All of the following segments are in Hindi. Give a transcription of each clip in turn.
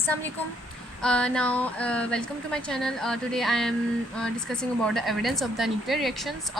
Assalamualaikum. Welcome to my channel. Today I am discussing about the evidence of the nuclear reactions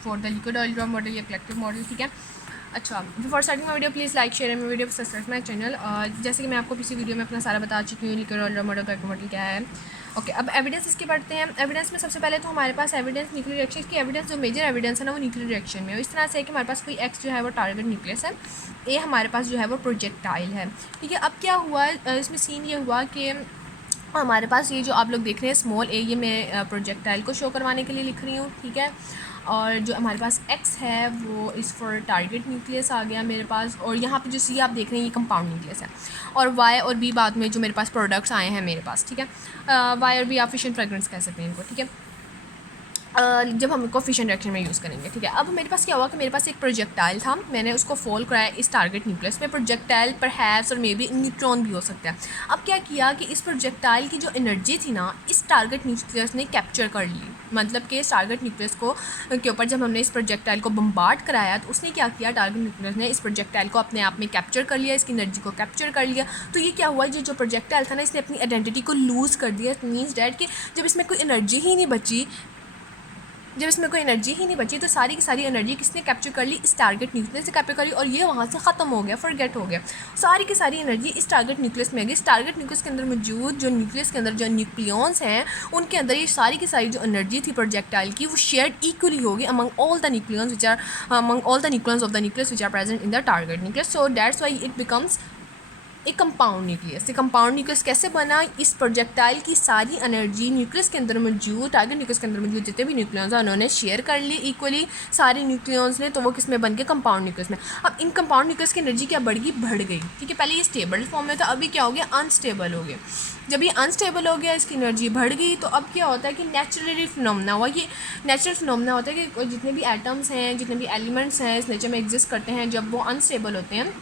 for the liquid oil drop model या collective model. ठीक है. अच्छा, before starting my video please like share my video subscribe my channel. जैसे कि मैं आपको पिछली वीडियो में अपना सारा बता चुकी हूँ liquid oil model collective model क्या है। ओके, अब एविडेंस इसकी पढ़ते हैं। एविडेंस में सबसे पहले तो हमारे पास एविडेंस न्यूक्लियर रिएक्शन की एविडेंस जो मेजर एविडेंस है ना वो न्यूक्लियर रिएक्शन में है। इस तरह से है कि हमारे पास कोई एक्स जो है वो टारगेट न्यूक्लियस है, ए हमारे पास जो है वो प्रोजेक्टाइल है। ठीक है, अब क्या हुआ इसमें सीन ये हुआ कि हमारे पास ये जो आप लोग देख रहे हैं स्मॉल ए, ये मैं प्रोजेक्टाइल को शो करवाने के लिए लिख रही हूँ। ठीक है, और जो हमारे पास एक्स है वो इस फॉर टारगेट न्यूक्लियस आ गया मेरे पास, और यहाँ पे जो सी आप देख रहे हैं ये कंपाउंड न्यूक्लियस है, और वाई और बी बाद में जो मेरे पास प्रोडक्ट्स आए हैं मेरे पास। ठीक है, वाई और बी आप फिशन फ्रेगरेंस कह सकते हैं इनको। ठीक है, जब हम इनको फिशन रिएक्शन में यूज़ करेंगे। ठीक है, अब मेरे पास क्या हुआ कि मेरे पास एक प्रोजेक्टाइल था, मैंने उसको फॉल कराया इस टारगेट न्यूक्लियस में। प्रोजेक्टाइल पर हैव्स और मे बी न्यूट्रॉन भी हो सकता है। अब क्या किया कि इस प्रोजेक्टाइल की जो एनर्जी थी ना इस टारगेट न्यूक्लियस ने कैप्चर कर ली। मतलब कि इस टारगेट न्यूक्लियस को के ऊपर जब हमने इस प्रोजेक्टाइल को बम्बार्ड कराया तो उसने क्या किया, टारगेट न्यूक्लियस ने इस प्रोजेक्टाइल को अपने आप में कैप्चर कर लिया, इसकी एनर्जी को कैप्चर कर लिया। तो ये क्या हुआ, ये जो प्रोजेक्टाइल था ना इसने अपनी आइडेंटिटी को लूज़ कर दिया। मीन्स डैट कि जब इसमें कोई एनर्जी ही नहीं बची तो सारी की सारी एनर्जी किसने कैप्चर कर ली, इस टारगेट न्यूक्लियस से कैप्चर कर ली, और ये वहाँ से ख़त्म हो गया, फॉरगेट हो गया। सारी की सारी एनर्जी इस टारगेट न्यूक्लियस में आ गई। इस टारगेट न्यूक्लियस के अंदर मौजूद जो न्यूक्लियस के अंदर जो न्यूक्लियॉन्स हैं उनके अंदर ये सारी की सारी जो एनर्जी थी प्रोजेक्टाइल की वो शेयर्ड इक्वली होगी among all the nucleons of the nucleus which are present in the target nucleus. So that's why it becomes एक कंपाउंड न्यूक्लियस। कंपाउंड न्यूक्लियस कैसे बना, इस प्रोजेक्टाइल की सारी एनर्जी न्यूक्लियस के अंदर मौजूद, टारगेट न्यूक्लियस के अंदर मौजूद जितने भी न्यूक्लियॉन्स हैं उन्होंने शेयर कर ली इक्वली सारे न्यूक्लियॉन्स ने, तो वो किस में बन के कंपाउंड न्यूक्लियस में। अब इन कंपाउंड न्यूक्लियस की एनर्जी क्या बढ़ गई। ठीक है, पहले ये स्टेबल फॉर्म में था, अभी क्या हो गया, अनस्टेबल हो गया। जब ये अनस्टेबल हो गया इसकी एनर्जी बढ़ गई, तो अब क्या होता है कि नेचुरली फिनोमेना हुआ। ये नेचुरल फिनोमेना होता है कि जितने भी एटम्स हैं, जितने भी एलिमेंट्स हैं इस नेचर में एग्जिस्ट करते हैं, जब वो अनस्टेबल होते हैं,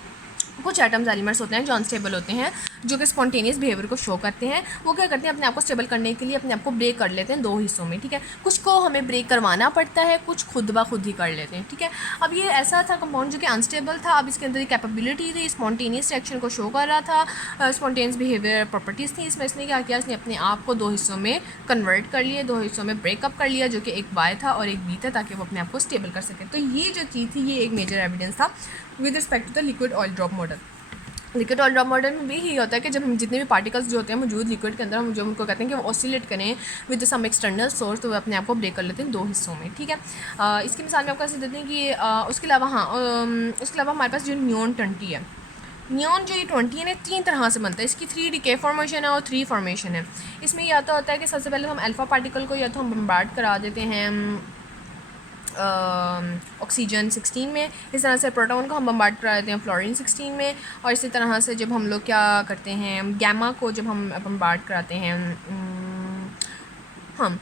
कुछ एटम्स एलिमेंट्स होते हैं जो अनस्टेबल होते हैं, जो कि स्पॉन्टेनियस बिहेवियर को शो करते हैं, वो क्या करते हैं अपने आप को स्टेबल करने के लिए अपने आप को ब्रेक कर लेते हैं दो हिस्सों में। ठीक है, कुछ को हमें ब्रेक करवाना पड़ता है, कुछ खुद ब खुद ही कर लेते हैं। ठीक है, अब ये ऐसा था कंपाउंड जो कि अनस्टेबल था, अब इसके अंदर कैपेबिलिटी थी, स्पॉन्टेनियस रिएक्शन को शो कर रहा था, स्पॉन्टेनियस बिहेवियर प्रॉपर्टीज़ थी इसमें। इसने क्या किया, इसने अपने आप को दो हिस्सों में कन्वर्ट कर लिया, दो हिस्सों में ब्रेकअप कर लिया, जो कि एक वाई था और एक बी था, ताकि वो अपने आप को स्टेबल कर सके। तो ये जो चीज़ थी ये एक मेजर एविडेंस था with respect to the liquid oil drop model. Liquid oil drop model में भी यही होता है कि जब हम जितने भी पार्टिकल्स जो होते हैं मौजूद लिक्विड के अंदर, हम जो उनको कहते हैं कि वो ऑसिलेट करें विद सम एक्सटर्नल सोर्स, तो वो अपने आप को ब्रेक कर लेते हैं दो हिस्सों में। ठीक है, इसकी मिसाल में आपको ऐसे देते हैं कि उसके अलावा उसके अलावा हमारे पास जो नियॉन 20 है, नियॉन जो ये 20 है ना 3 तरह से बनता है। इसकी 3 डीके फॉर्मेशन है और 3 फॉर्मेशन है। इसमें या तो होता है कि सबसे पहले हम अल्फा पार्टिकल को या तो हम बम्बार्ड करा देते हैं ऑक्सीजन 16 में, इस तरह से प्रोटॉन को हम बम्बार्ड करा देते हैं फ्लोरीन 16 में, और इसी तरह से जब हम लोग क्या करते हैं गैमा को जब हम बम्बार्ड कराते हैं हम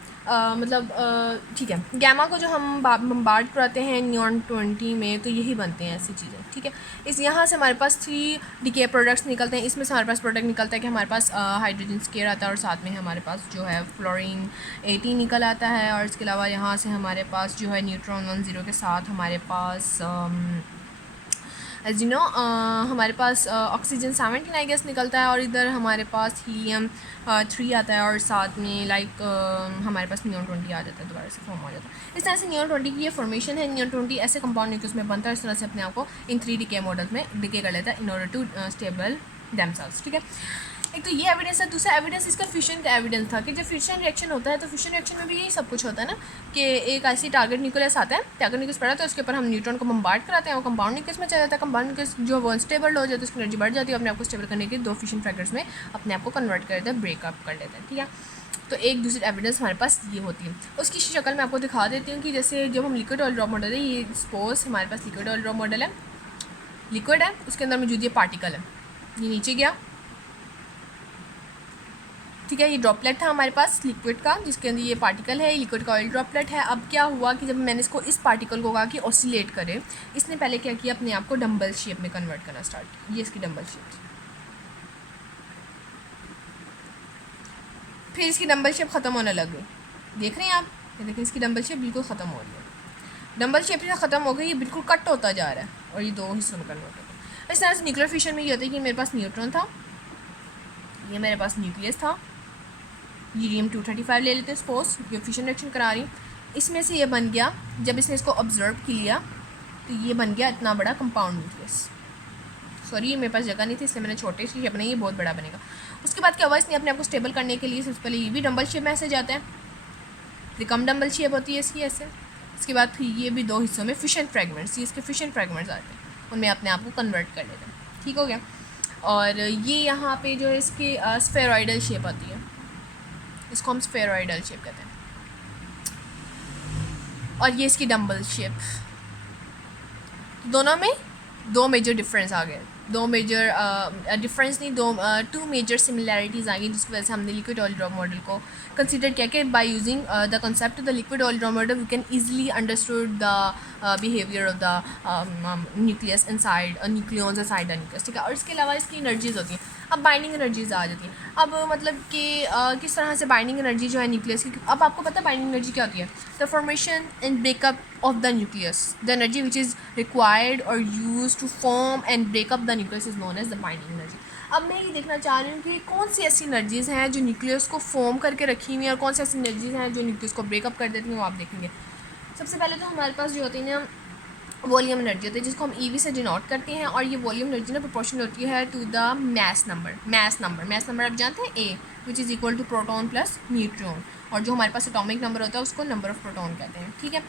ठीक है, गैमा को जो हम बम्बार्ड कराते हैं नियॉन 20 में, तो यही बनते हैं ऐसी चीज़ें। ठीक है, इस यहाँ से हमारे पास 3 डीके प्रोडक्ट्स निकलते हैं। इसमें से हमारे पास प्रोडक्ट निकलता है कि हमारे पास हाइड्रोजन स्केयर आता है और साथ में हमारे पास जो है फ्लोरीन 18 निकल आता है, और इसके अलावा यहाँ से हमारे पास जो है न्यूट्रॉन 10 के साथ हमारे पास एज यू नो हमारे पास ऑक्सीजन 17 आई गेस निकलता है, और इधर हमारे पास हीलियम 3 आता है, और साथ में हमारे पास नियॉन 20 आ जाता है, दोबारा से फॉर्म हो जाता है। इस तरह से नियॉन 20 की ये फॉर्मेशन है। नियॉन 20 ऐसे कंपाउंड न्यूक्लियस में बनता है, इस तरह से अपने आप को इन 3 डीके मॉडल में डीके कर लेता है in order to stable themselves. ठीक है, एक तो ये एविडेंस है। दूसरा एविडेंस इसका फिशन का एविडेंस था कि जब फिशन रिएक्शन होता है तो फिशन रिएक्शन में भी यही सब कुछ होता है ना, कि एक ऐसी टारगेट न्यूक्लियस आता है, टारगेट न्यूक्लियस पड़ा तो उसके ऊपर हम न्यूट्रॉन को बम्बार्ड कराते हैं, वो कंपाउंड न्यूक्लियस में चला जाता है। कंपाउंड न्यूक्लियस जो वो अनस्टेबल हो जाता है, उसकी एनर्जी बढ़ जाती है, अपने आप को स्टेबल करने के दो फिशन फ्रैगमेंट्स में अपने आप को कन्वर्ट कर देता है, ब्रेकअप कर देता है। ठीक है, तो एक दूसरी एविडेंस हमारे पास ये होती है। उसकी शक्ल मैं आपको दिखा देती हूँ कि जैसे जब हम लिक्विड ऑयल ड्रॉप मॉडल है, ये सपोज हमारे पास लिक्विड ऑयल ड्रॉप मॉडल है, लिक्विड है, उसके अंदर मौजूद ये पार्टिकल है, ये नीचे गया। ठीक है, ये ड्रॉपलेट था हमारे पास लिक्विड का, जिसके अंदर ये पार्टिकल है, लिक्विड का ऑयल ड्रॉपलेट है। अब क्या हुआ कि जब मैंने इसको इस पार्टिकल को कहा कि ऑसिलेट करे, इसने पहले क्या किया, अपने आप को डंबल शेप में कन्वर्ट करना स्टार्ट किया। ये इसकी डंबल शेप, फिर इसकी डंबल शेप ख़त्म होने लग गई। देख रहे हैं आप, ये देखें इसकी डंबल शेप बिल्कुल ख़त्म हो रही है। डंबल शेप से ख़त्म हो गई, ये बिल्कुल कट होता जा रहा है और ये दो हिस्सों में कन्वर्ट हो गया। इस तरह से न्यूक्लियर फिशन में ये होता है कि मेरे पास न्यूट्रॉन था, ये मेरे पास न्यूक्लियस था, यूरेनियम-235 ले लेते हैं सपोज, ये फिशन रिएक्शन करा रही, इसमें से ये बन गया, जब इसने इसको ऑब्जर्व किया तो ये बन गया इतना बड़ा कंपाउंड न्यूक्लियस। सॉरी मेरे पास जगह नहीं थी इसलिए मैंने छोटे से शेप बनाई, ये बहुत बड़ा बनेगा। उसके बाद क्या हुआ, इसने अपने आप को स्टेबल करने के लिए सबसे पहले ये भी डंबल शेप में ऐसे जाता है, फिर कम डंबल शेप होती है इसकी ऐसे, इसके बाद फिर ये भी 2 हिस्सों में फिशन फ्रेगमेंट्स, ये इसके फिशन फ्रेगमेंट्स आते हैं, उनमें अपने आप को कन्वर्ट कर लेते हैं। ठीक हो गया। और ये यहाँ पे जो है इसकी स्फेरॉइडल शेप आती है, इसको हम स्फेरॉइडल शेप कहते हैं, और ये इसकी डंबल शेप। दोनों में 2 मेजर डिफरेंस आ गए, 2 मेजर डिफरेंस नहीं, 2 मेजर सिमिलैरिटीज़ आ गई, जिसकी वजह से हमने लिक्विड ऑयल ड्रॉप मॉडल को कंसिडर किया कि by using the concept of the liquid oil drop model we can easily understood the behaviour of the nucleus inside nucleons inside the nucleus. ठीक है। और इसके अलावा इसकी एनर्जीज होती हैं, अब बाइंडिंग एनर्जीज आ जाती हैं। अब मतलब कि किस तरह से बाइंडिंग एनर्जी जो है न्यूक्लियस की, अब आपको पता है बाइंडिंग एनर्जी क्या होती है, the formation and breakup of the nucleus, the energy which is required और use to form and breakup the nucleus is known as the binding energy. अब मैं ये देखना चाह रही हूँ कि कौन सी ऐसी एनर्जीज़ हैं जो न्यूक्लियस को फॉर्म करके रखी हुई हैं और कौन सी ऐसी एनर्जीज़ हैं जो न्यूक्लियस को ब्रेकअप कर देती हैं, वो आप देखेंगे। सबसे पहले तो हमारे पास जो होती है ना वॉल्यूम एनर्जी होती है, जिसको हम ईवी से डिनोट करते हैं, और ये वॉल्यूम एनर्जी ना प्रोपोर्शनल होती है टू द मास नंबर आप जानते हैं A which is equal to proton plus neutron, और जो हमारे पास एटॉमिक नंबर होता है उसको नंबर ऑफ प्रोटॉन कहते हैं। ठीक है।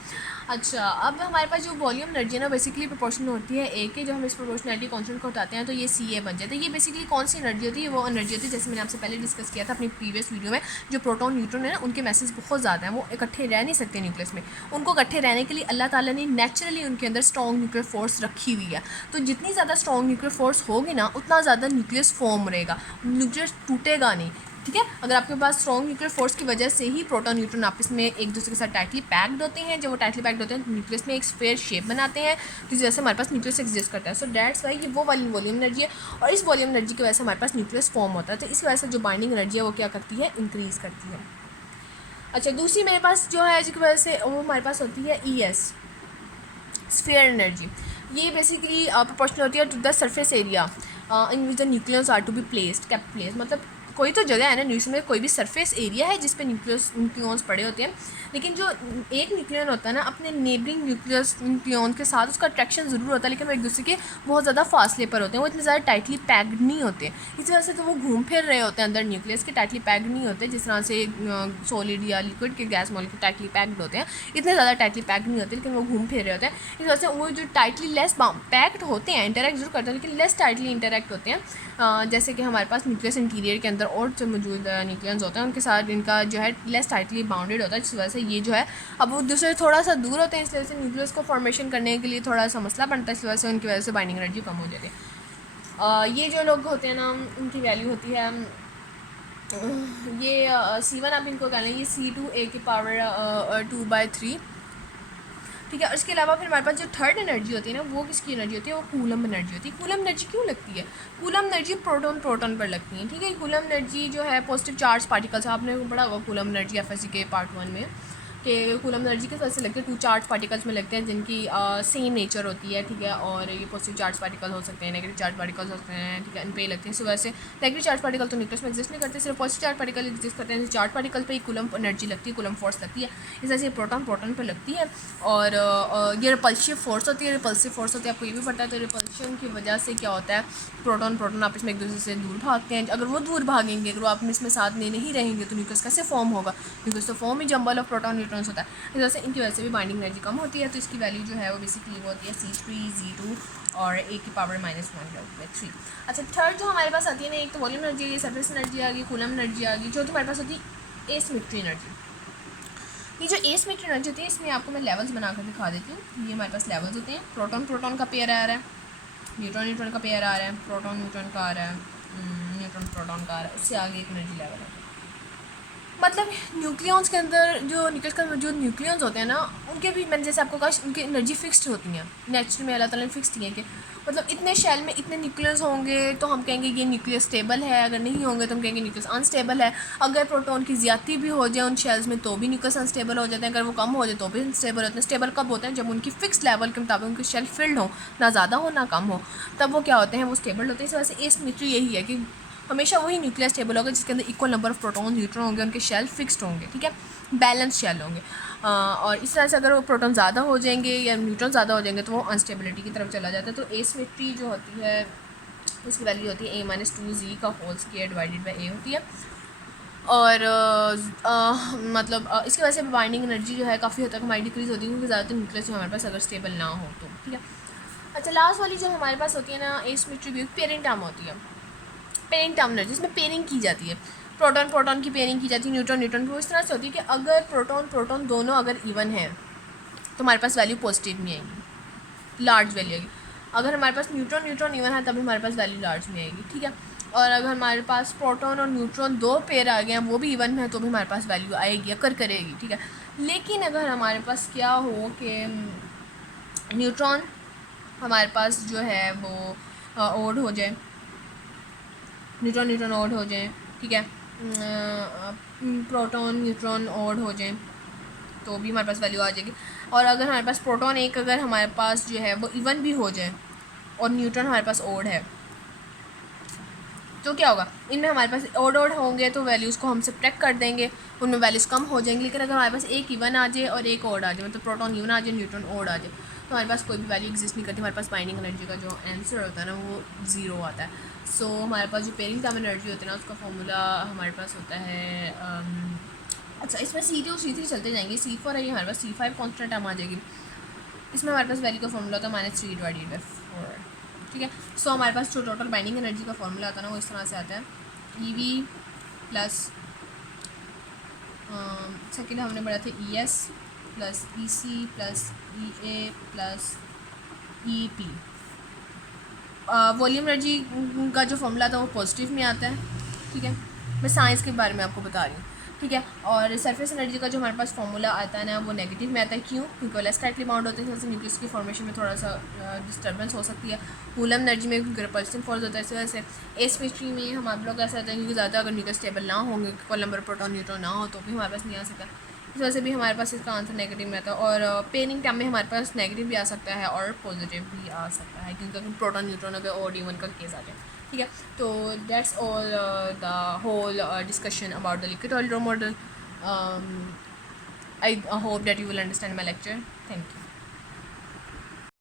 अच्छा, अब हमारे पास जो वॉल्यूम एनर्जी है ना बेसिकली प्रोपोर्शनल होती है ए के, जो हम इस प्रोपोर्शनलिटी कॉन्स्टेंट को हटाते हैं तो ये सी ए बन जाता है। ये बेसिकली कौन सी एनर्जी होती है, वो एनर्जी होती है जैसे मैंने आपसे पहले डिस्कस किया था अपनी प्रीवियस वीडियो में, जो प्रोटॉन न्यूट्रॉन है ना उनके मैसेज बहुत ज़्यादा हैं, वो इकट्ठे रह नहीं सकते न्यूक्लियस में, उनको इकट्ठे रहने के लिए अल्लाह ताला ने नेचुरली उनके अंदर स्ट्रॉन्ग न्यूक्लियर फोर्स रखी हुई है। तो जितनी ज़्यादा स्ट्रॉन्ग न्यूक्लियर फोर्स होगी ना उतना ज़्यादा न्यूक्लियस फॉर्म रहेगा, न्यूक्लियस टूटेगा नहीं। ठीक है। अगर आपके पास स्ट्रॉन्ग न्यूक्लियर फोर्स की वजह से ही प्रोटॉन न्यूट्रॉन आपस में एक दूसरे के साथ टाइटली पैक्ड होते हैं, जब वो टाइटली पैक्ड होते हैं तो न्यूक्लियस में एक स्फेयर शेप बनाते हैं, तो इस वजह से हमारे पास न्यूक्लियस एग्जिस्ट करता है। सो दैट्स वाई ये वो वाली वॉल्यूम एनर्जी है, और इस वॉल्यूम एनर्जी की वजह से हमारे पास न्यूक्लियस फॉर्म होता है, तो इस वजह से जो बाइंडिंग एनर्जी है वो क्या करती है, इंक्रीज़ करती है। अच्छा, दूसरी मेरे पास जो है जिसकी वजह से वो हमारे पास होती है ई एस, स्फीयर एनर्जी। ये बेसिकली प्रोपोर्शनल होती है to the surface area in which the nucleus are to be kept place. मतलब कोई तो जगह है ना न्यूक्लियस में, कोई भी सरफेस एरिया है जिस पे न्यूक्लियॉन्स पड़े होते हैं, लेकिन जो एक न्यूक्लियन होता है ना अपने नेबरिंग न्यूक्लियॉन के साथ उसका अट्रैक्शन ज़रूर होता है, लेकिन वो एक दूसरे के बहुत ज़्यादा फासले पर होते हैं, वो इतने ज़्यादा टाइटली पैक्ड नहीं होते, इस वजह से तो वो घूम फिर रहे होते हैं अंदर न्यूक्लियस के, टाइटली पैक्ड नहीं होते जिस तरह से सॉलिड या लिक्विड के गैस मॉलिक्यूल टाइटली पैक्ड होते हैं, इतने ज़्यादा टाइटली पैक्ड नहीं होते, लेकिन वो घूम फिर रहे होते हैं। इस वजह से वो जो टाइटली लेस पैक्ड होते हैं, इंटरेक्ट जरूर करते हैं लेकिन लेस टाइटली इंटरेक्ट होते हैं, जैसे कि हमारे पास न्यूक्लियस इंटीरियर के अंदर और जो मौजूद न्यूक्लियंस होते हैं उनके साथ इनका जो है लेस टाइटली बाउंडेड होता है, जिस वजह से ये जो है अब वो दूसरे थोड़ा सा दूर होते हैं, इस वजह से न्यूक्लियस को फॉर्मेशन करने के लिए थोड़ा सा मसला बनता है, इस वजह से उनकी वजह से बाइंडिंग एनर्जी कम हो जाती है। ये जो लोग होते हैं ना उनकी वैल्यू होती है ये C1 आप इनको कह लें, ये C2 A की पावर 2/3। ठीक है। और इसके अलावा फिर हमारे पास जो थर्ड एनर्जी होती है ना वो किसकी एनर्जी होती है, वो कूलम एनर्जी होती है। कूलम एनर्जी क्यों लगती है, कूलम एनर्जी प्रोटॉन पर लगती है। ठीक है। कूलम एनर्जी जो है पॉजिटिव चार्ज पार्टिकल्स, आपने पढ़ा होगा कूलम एनर्जी एफएससी के पार्ट 1 में, कि कूलम एनर्जी किस वजह से लगती है, 2 चार्ज पार्टिकल्स में लगते हैं जिनकी सेम नेचर होती है। ठीक है। और ये पॉजिटिव चार्ज पार्टिकल हो सकते हैं, नेगेटिव चार्ज पार्टिकल्स होते हैं। ठीक है। इन पे लगते हैं, इस वजह से नेगेटिव चार्ज पार्टिकल तो न्यूक्लियस में एग्जिस्ट नहीं करते, सिर्फ पॉजिटिव चार्ज पार्टिकल एग्जिस्ट करते हैं। चार्ज पार्टिकल पे ही कूलम एनर्जी लगती है, कूलम फोर्स लगती है, इस वजह से प्रोटॉन पर लगती है। और ये रिपल्सिव फोर्स होती है, रिपल्सिव फोर्स होती है आपको ये भी पता है। तो रिपल्शन की वजह से क्या होता है, प्रोटॉन आपस में एक दूसरे से दूर भागते हैं। अगर वो दूर भागेंगे, अगर वो आप इसमें साथ में नहीं रहेंगे तो न्यूक्लियस कैसे फॉर्म होगा, न्यूक्लियस तो form he jumble of proton neutrons होता है, से इनकी वजह से भी बाइंडिंग एनर्जी कम होती है। तो इसकी वैल्यू जो है वो बेसिकली वो होती है C3 और A की पावर -1/3। अच्छा, थर्ड जो हमारे पास आती है ना, एक तो वॉल्यूम एनर्जी आ गई, सरफेस एनर्जी आ गई, कूलम एनर्जी आ गई, जो हमारे पास होती है एसिमेट्री एनर्जी। ये जो एसिमेट्री एनर्जी होती है इसमें आपको मैं लेवल्स बनाकर दिखा देती हूँ। ये हमारे पास लेवल्स होते हैं, प्रोटॉन का पेयर आ रहा है, न्यूट्रॉन का पेयर आ रहा है, प्रोटॉन न्यूट्रॉन का आ रहा है, न्यूट्रॉन प्रोटॉन का आ रहा है, उससे आगे एक एनर्जी लेवल है। मतलब न्यूक्लियॉन्स के अंदर जो न्यूक्लियस का जो न्यूक्लियॉन्स होते हैं ना उनके भी मैंने जैसे आपको कहा उनकी एनर्जी फिक्स्ड होती हैं, नेचुरल में अल्लाह ताला ने फिक्स्ड की है कि मतलब इतने शेल में इतने न्यूक्लियस होंगे तो हम कहेंगे ये न्यूक्लियस स्टेबल है, अगर नहीं होंगे तो हम कहेंगे न्यूक्लियस अनस्टेबल है। अगर प्रोटॉन की ज़्यादती भी हो जाए उन शेल्स में तो भी न्यूक्लियस अनस्टेबल हो जाते हैं, अगर वो कम हो जाए तो भी अनस्टेबल होते हैं। स्टेबल कब होते हैं, जब उनकी फिक्स लेवल के मुताबिक उनके शेल फिल्ड हो, ना ज़्यादा हो ना कम हो, तब वो क्या होते हैं, वो स्टेबल होते हैं। इस वजह से एसिमेट्री यही है कि हमेशा वही न्यूक्लियस स्टेबल होगा जिसके अंदर equal number of proton neutron होंगे, उनके शेल फिक्स्ड होंगे, ठीक है, बैलेंस शेल होंगे। और इस तरह से अगर वो प्रोटॉन ज़्यादा हो जाएंगे या न्यूट्रॉन ज़्यादा हो जाएंगे तो वो अनस्टेबिलिटी की तरफ चला जाता है। तो एसिमेट्री जो होती है इसकी वैल्यू होती है a-2z का whole square divided by a होती है। और मतलब इसकी वजह से बाइंडिंग एनर्जी जो है काफ़ी हद तक हमारी डिक्रीज़ होती है, क्योंकि ज़्यादातर न्यूक्लियस जो हमारे पास अगर स्टेबल ना हो तो, ठीक है। अच्छा, लास्ट वाली जो हमारे पास होती है ना एसिमेट्री भी पेयरिंग टर्म होती है। पेयरिंग टर्म एनर्जी, इसमें पेयरिंग की जाती है, प्रोटॉन प्रोटॉन की पेयरिंग की जाती है, न्यूट्रॉन न्यूट्रॉन की। वो इस तरह से होती है कि अगर प्रोटॉन प्रोटॉन दोनों अगर इवन है तो हमारे पास वैल्यू पॉजिटिव में आएगी, लार्ज वैल्यू आएगी। अगर हमारे पास न्यूट्रॉन न्यूट्रॉन इवन है तभी हमारे पास वैल्यू लार्ज में आएगी, ठीक है। और अगर हमारे पास प्रोटॉन और न्यूट्रॉन दो पेयर आ गए हैं, वो भी इवन में है, तो भी हमारे पास वैल्यू आएगी, अकर करेगी, ठीक है। लेकिन अगर हमारे पास क्या हो कि न्यूट्रॉन हमारे पास जो है वो ओड हो जाए, न्यूट्रॉन न्यूट्रॉन ओड हो जाए, ठीक है, प्रोटॉन न्यूट्रॉन ओड हो जाए तो भी हमारे पास वैल्यू आ जाएगी। और अगर हमारे पास प्रोटॉन एक अगर हमारे पास जो है वो इवन भी हो जाए और न्यूट्रॉन हमारे पास ओड है तो क्या होगा, इनमें हमारे पास ओड होंगे तो वैल्यूज़ को हम सब्ट्रैक्ट कर देंगे, उनमें वैल्यूज़ कम हो जाएंगी। लेकिन अगर हमारे पास एक इवन आ जाए और एक ओड आ जाए, मतलब प्रोटॉन इवन आ जाए न्यूट्रॉन ओड आ जाए, तो हमारे पास कोई भी वैल्यू एग्जिस्ट नहीं करती, हमारे पास बाइंडिंग एनर्जी का जो आंसर होता है ना वो ज़ीरो आता है। सो हमारे पास जो पेयरिंग टर्म एनर्जी होती है ना उसका फॉर्मूला हमारे पास होता है अच्छा, इसमें C2 और C3 चलते जाएंगे, C4 है, ये हमारे पास C5 कॉन्स्टेंट टर्म आ जाएगी। इसमें हमारे पास वैल्यू का फॉर्मूला होता है -3 डिवाइडेड बाई 4, ठीक है। सो हमारे पास जो टोटल बाइंडिंग एनर्जी का फॉर्मूला आता है ना वो इस तरह से आता है, EV प्लस सेकेंड हमने पढ़ा था ES plus EC plus EA plus EP। Volume energy का जो फॉर्मूला था वो पॉजिटिव में आता है, ठीक है, मैं साइंस के बारे में आपको बता रही हूँ, ठीक है। और सरफेस एनर्जी का जो हमारे पास फॉर्मूला आता है ना वो नेगेटिव में आता है, क्यों? क्योंकि वो लेस टाइटली बाउंड होते हैं, जैसे न्यूक्लियस की फॉर्मेशन में थोड़ा सा डिस्टर्बेंस हो सकती है। कूलम एनर्जी में क्योंकि रिपल्सन फोर्स होता है, इस वजह से एसिमेट्री में हम आप लोग ऐसा होता है क्योंकि ज़्यादा अगर न्यूक्लियस स्टेबल ना होंगे, इक्वल नंबर प्रोटॉन न्यूट्रॉन ना हो तो भी हमारे पास नहीं आ सकता, इस वजह से भी हमारे पास इसका आंसर नेगेटिव में आता है। और पेयरिंग टर्म में हमारे पास नेगेटिव भी आ सकता है और पॉजिटिव भी आ सकता है, क्योंकि अगर प्रोटॉन न्यूट्रॉन अगर और इवन का केस आ जाए, ठीक है। तो that's all the whole discussion about the liquid hydro model. I hope that you will understand my lecture. Thank you.